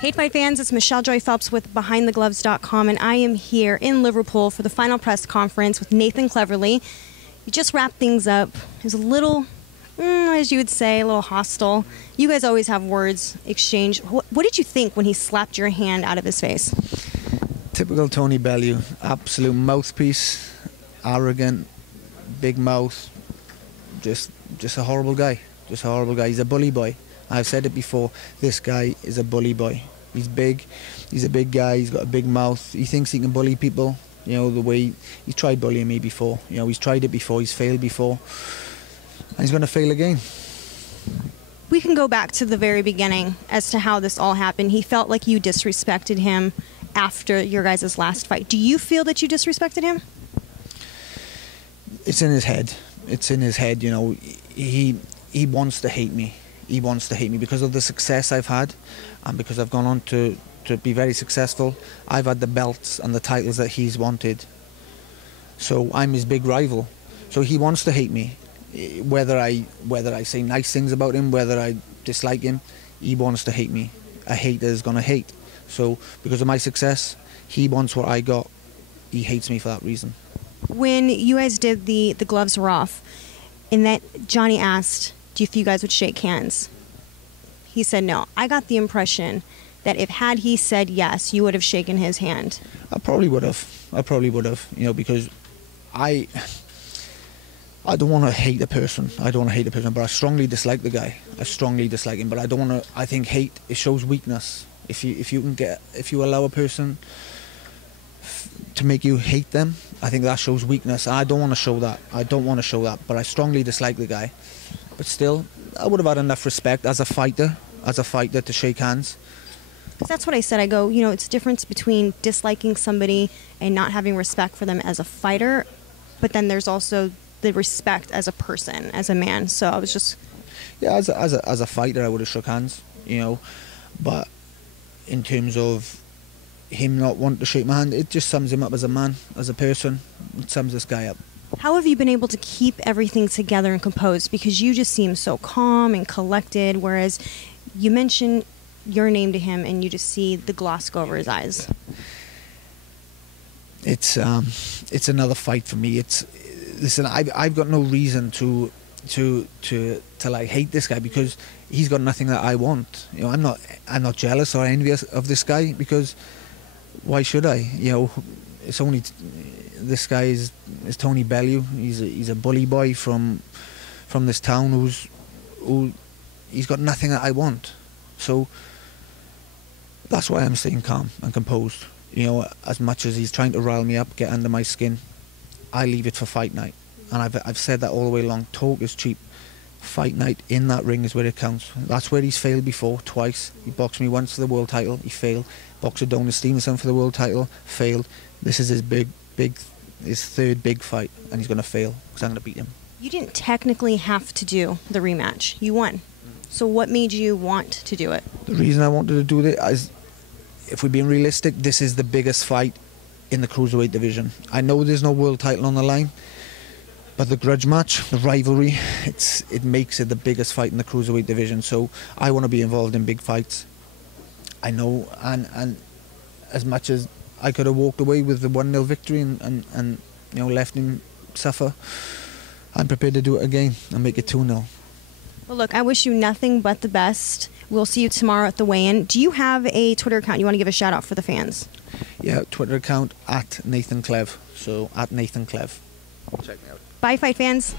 Hey Fight fans, it's Michelle Joy Phelps with BehindTheGloves.com, and I am here in Liverpool for the final press conference with Nathan Cleverly. You just wrapped things up. It was a little, as you would say, a little hostile. You guys always have words exchanged. What did you think when he slapped your hand out of his face? Typical Tony Bellew, absolute mouthpiece, arrogant, big mouth, just a horrible guy. Just a horrible guy. He's a bully boy. I've said it before, this guy is a bully boy. He's big, he's a big guy, he's got a big mouth. He thinks he can bully people, you know, the way he's tried bullying me before. You know, he's tried it before, he's failed before, and he's going to fail again. We can go back to the very beginning as to how this all happened. He felt like you disrespected him after your guys' last fight. Do you feel that you disrespected him? It's in his head. It's in his head, you know. He wants to hate me. He wants to hate me because of the success I've had and because I've gone on to be very successful. I've had the belts and the titles that he's wanted. So I'm his big rival. So he wants to hate me. Whether I say nice things about him, whether I dislike him, he wants to hate me. A hater is going to hate. So because of my success, he wants what I got. He hates me for that reason. When you guys did the gloves were off, and that Johnny asked if you guys would shake hands, he said no. I got the impression that had he said yes, you would have shaken his hand. I probably would have. You know, because I don't want to hate a person. But I strongly dislike the guy. I strongly dislike him. But I don't want to. I think hate, it shows weakness. If you allow a person to make you hate them, I think that shows weakness. And I don't want to show that. But I strongly dislike the guy. But still, I would have had enough respect as a fighter to shake hands. Because that's what I said. I go, you know, it's a difference between disliking somebody and not having respect for them as a fighter, but then there's also the respect as a person, as a man. So I was just... Yeah, as a fighter, I would have shook hands, you know. But in terms of him not wanting to shake my hand, it just sums him up as a man, as a person. It sums this guy up. How have you been able to keep everything together and composed? Because you just seem so calm and collected, whereas you mention your name to him and you just see the gloss go over his eyes. It's another fight for me. Listen, I've got no reason to like hate this guy because he's got nothing that I want. You know, I'm not jealous or envious of this guy because why should I? You know, it's only this guy is Tony Bellew. He's a bully boy from this town who he's got nothing that I want. So that's why I'm staying calm and composed. You know, as much as he's trying to rile me up, get under my skin, I leave it for fight night. And I've said that all the way along. Talk is cheap. Fight night in that ring is where it counts. That's where he's failed before, twice. He boxed me once for the world title, he failed. Boxed Adonis Stevenson for the world title, failed. This is his third big fight, and he's going to fail because I'm going to beat him. You didn't technically have to do the rematch. You won. So what made you want to do it? The reason I wanted to do it is, if we're being realistic, this is the biggest fight in the cruiserweight division. I know there's no world title on the line, but the grudge match, the rivalry, it makes it the biggest fight in the cruiserweight division. So I want to be involved in big fights. I know, and as much as I could have walked away with the 1-0 victory and you know, left him suffer, I'm prepared to do it again and make it 2-0. Well, look, I wish you nothing but the best. We'll see you tomorrow at the weigh-in. Do you have a Twitter account you want to give a shout-out for the fans? Yeah, Twitter account @Nathan Clev. So @Nathan Clev. Check me out. Bye, Fight fans.